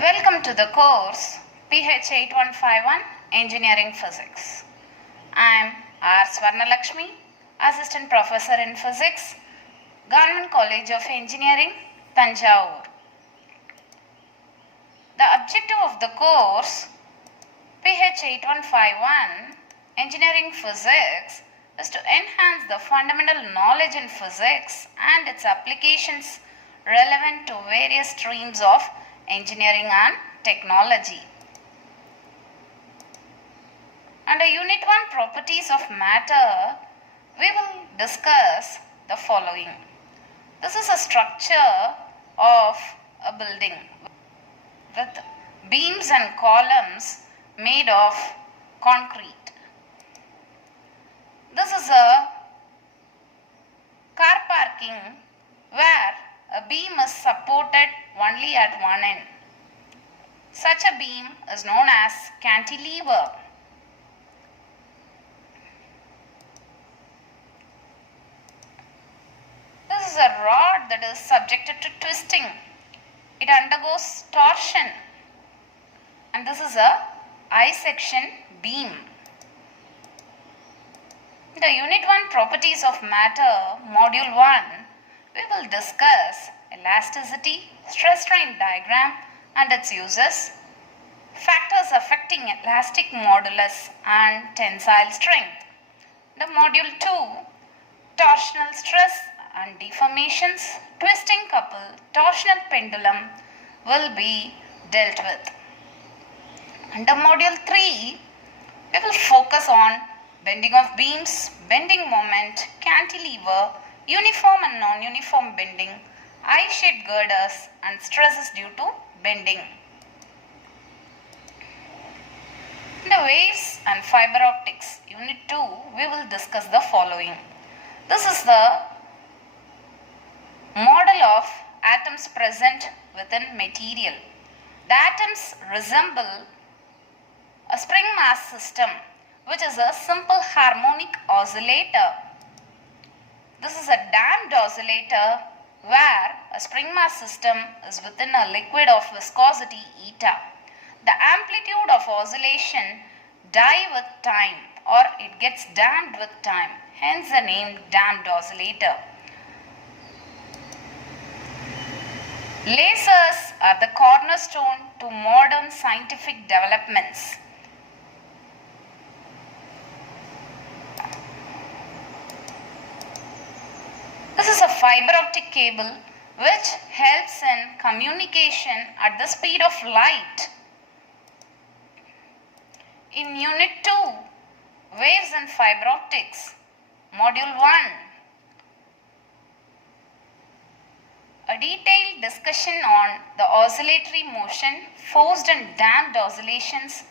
Welcome to the course PH 8151 Engineering Physics. I am R. Swarnalakshmi, Assistant Professor in Physics, Government College of Engineering, Tanjavur. The objective of the course PH 8151 Engineering Physics is to enhance the fundamental knowledge in physics and its applications relevant to various streams of engineering and technology. Under Unit 1 Properties of Matter, we will discuss the following. This is a structure of a building with beams and columns made of concrete. This is a car parking where a beam is supported only at one end. Such a beam is known as cantilever. This is a rod that is subjected to twisting. It undergoes torsion. And this is a I-section beam. The Unit 1 Properties of Matter, Module 1, we will discuss elasticity, stress strain diagram and its uses, factors affecting elastic modulus and tensile strength. The Module 2, torsional stress and deformations, twisting couple, torsional pendulum will be dealt with. Under Module 3, we will focus on bending of beams, bending moment, cantilever, uniform and non-uniform bending, I-shaped girders and stresses due to bending. The waves and fiber optics, Unit 2, we will discuss the following. This is the model of atoms present within material. The atoms resemble a spring mass system, which is a simple harmonic oscillator. This is a damped oscillator where a spring mass system is within a liquid of viscosity eta. The amplitude of oscillation die with time or it gets damped with time, hence the name damped oscillator. Lasers are the cornerstone to modern scientific developments. This is a fiber optic cable which helps in communication at the speed of light. In Unit 2, Waves and Fiber Optics, Module 1, a detailed discussion on the oscillatory motion, forced and damped oscillations,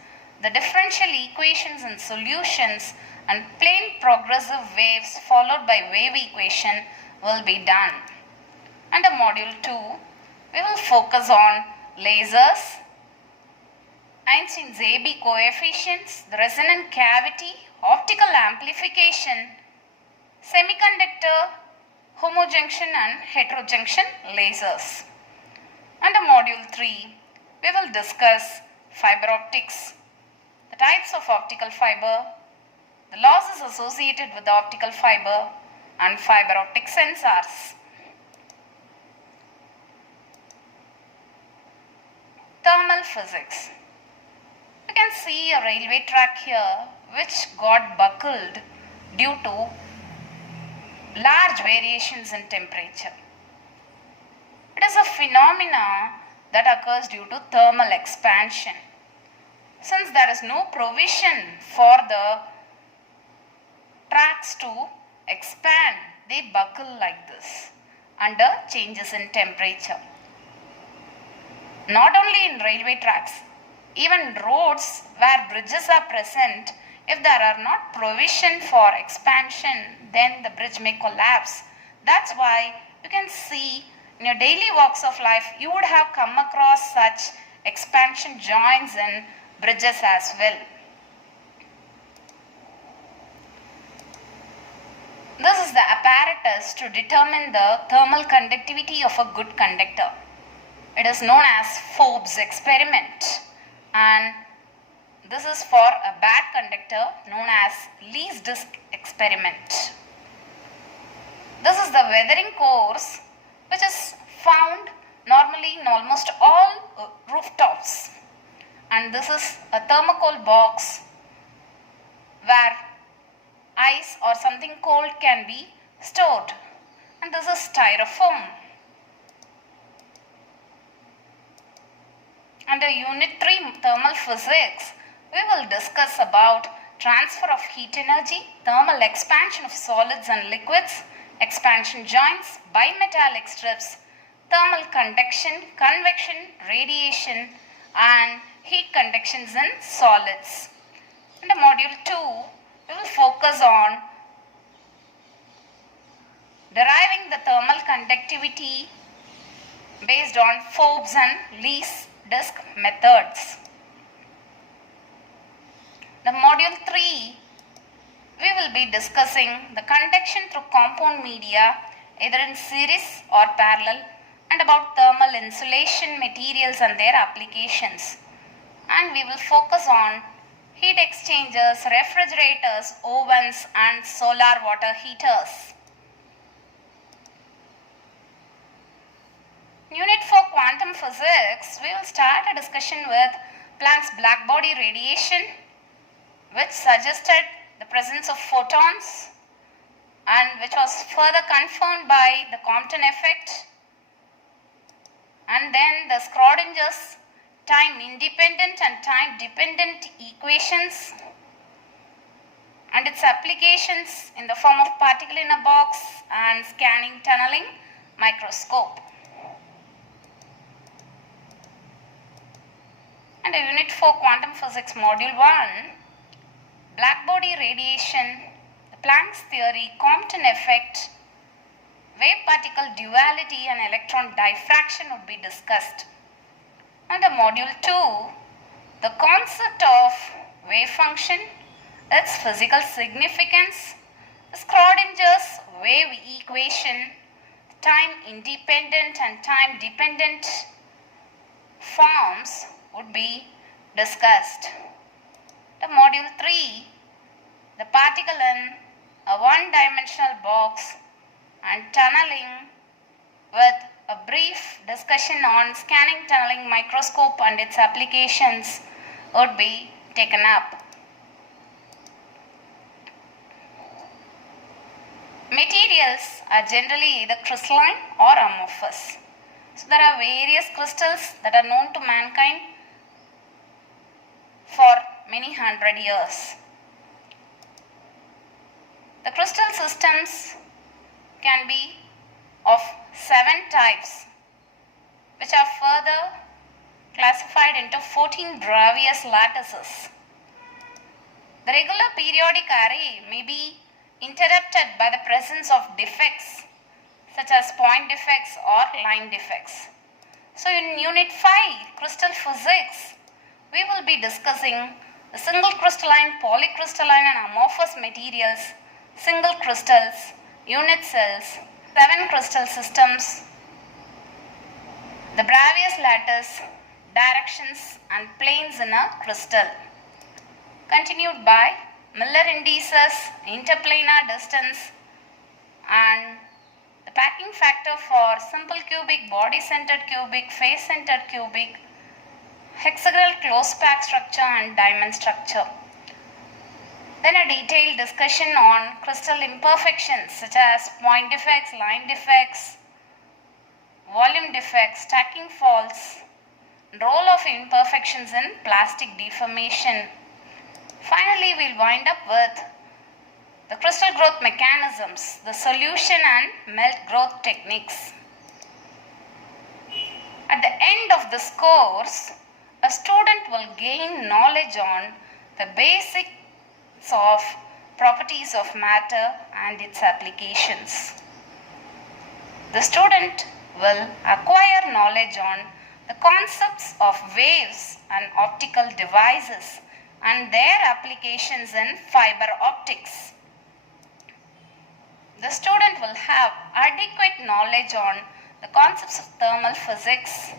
the differential equations and solutions, and plane progressive waves followed by wave equation will be done. Under Module 2, we will focus on lasers, Einstein's AB coefficients, the resonant cavity, optical amplification, semiconductor, homojunction and heterojunction lasers. Under Module 3, we will discuss fiber optics, the types of optical fiber, the losses associated with the optical fiber, and fiber optic sensors. Thermal physics. You can see a railway track here which got buckled due to large variations in temperature. It is a phenomena that occurs due to thermal expansion. Since there is no provision for the tracks to expand, they buckle like this under changes in temperature. Not only in railway tracks, even roads where bridges are present, if there are not provision for expansion, then the bridge may collapse. That's why you can see in your daily walks of life, you would have come across such expansion joints in bridges as well. This is the apparatus to determine the thermal conductivity of a good conductor. It is known as Forbes experiment, and this is for a bad conductor known as Lee's disk experiment. This is the weathering course which is found normally in almost all rooftops, and this is a thermocol box where ice or something cold can be stored, and this is styrofoam. Under Unit 3 Thermal Physics, we will discuss about transfer of heat energy, thermal expansion of solids and liquids, expansion joints, bimetallic strips, thermal conduction, convection, radiation, and heat conductions in solids. Under Module 2, we will focus on deriving the thermal conductivity based on Forbes and Lee's disk methods. The Module 3, we will be discussing the conduction through compound media either in series or parallel, and about thermal insulation materials and their applications. And we will focus on heat exchangers, refrigerators, ovens and solar water heaters. Unit 4 Quantum Physics, we will start a discussion with Planck's blackbody radiation, which suggested the presence of photons and which was further confirmed by the Compton effect, and then the Schrodinger's time independent and time dependent equations and its applications in the form of particle in a box and scanning tunneling microscope. And Unit 4 Quantum Physics Module 1, Blackbody radiation, the Planck's theory, Compton effect, wave-particle duality and electron diffraction would be discussed. Under Module 2, the concept of wave function, its physical significance, the Schrodinger's wave equation, time independent and time dependent forms would be discussed. The Module 3, the particle in a one-dimensional box and tunneling, with a brief discussion on scanning tunneling microscope and its applications would be taken up. Materials are generally either crystalline or amorphous. So there are various crystals that are known to mankind for many hundred years. The crystal systems can be of 7 types, which are further classified into 14 Bravais lattices. The regular periodic array may be interrupted by the presence of defects such as point defects or line defects. So in Unit 5 Crystal Physics, we will be discussing the single crystalline, polycrystalline and amorphous materials, single crystals, unit cells, 7 crystal systems, the Bravais lattice, directions and planes in a crystal. Continued by Miller indices, interplanar distance, and the packing factor for simple cubic, body-centered cubic, face-centered cubic, hexagonal close pack structure and diamond structure. Then a detailed discussion on crystal imperfections such as point defects, line defects, volume defects, stacking faults, role of imperfections in plastic deformation. Finally, we'll wind up with the crystal growth mechanisms, the solution and melt growth techniques. At the end of this course, a student will gain knowledge on the basics of properties of matter and its applications. The student will acquire knowledge on the concepts of waves and optical devices and their applications in fiber optics. The student will have adequate knowledge on the concepts of thermal physics,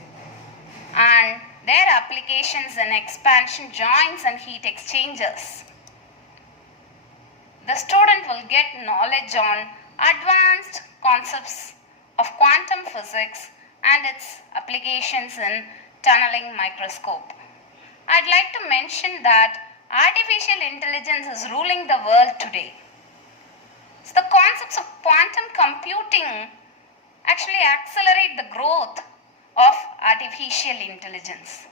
and their applications in expansion joints and heat exchangers. The student will get knowledge on advanced concepts of quantum physics and its applications in tunneling microscope. I'd like to mention that artificial intelligence is ruling the world today. So the concepts of quantum computing actually accelerate the growth of artificial intelligence.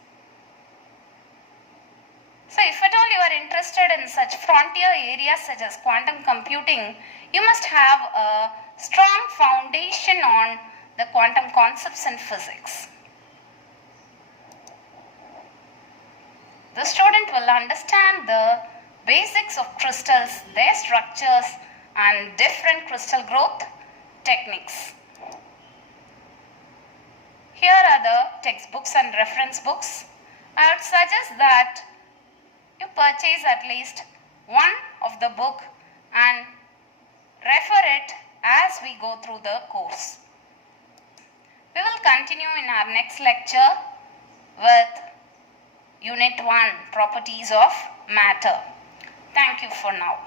So if at all you are interested in such frontier areas such as quantum computing, you must have a strong foundation on the quantum concepts in physics. The student will understand the basics of crystals, their structures and different crystal growth techniques. Here are the textbooks and reference books. I would suggest that you purchase at least one of the book and refer it as we go through the course. We will continue in our next lecture with Unit 1, Properties of Matter. Thank you for now.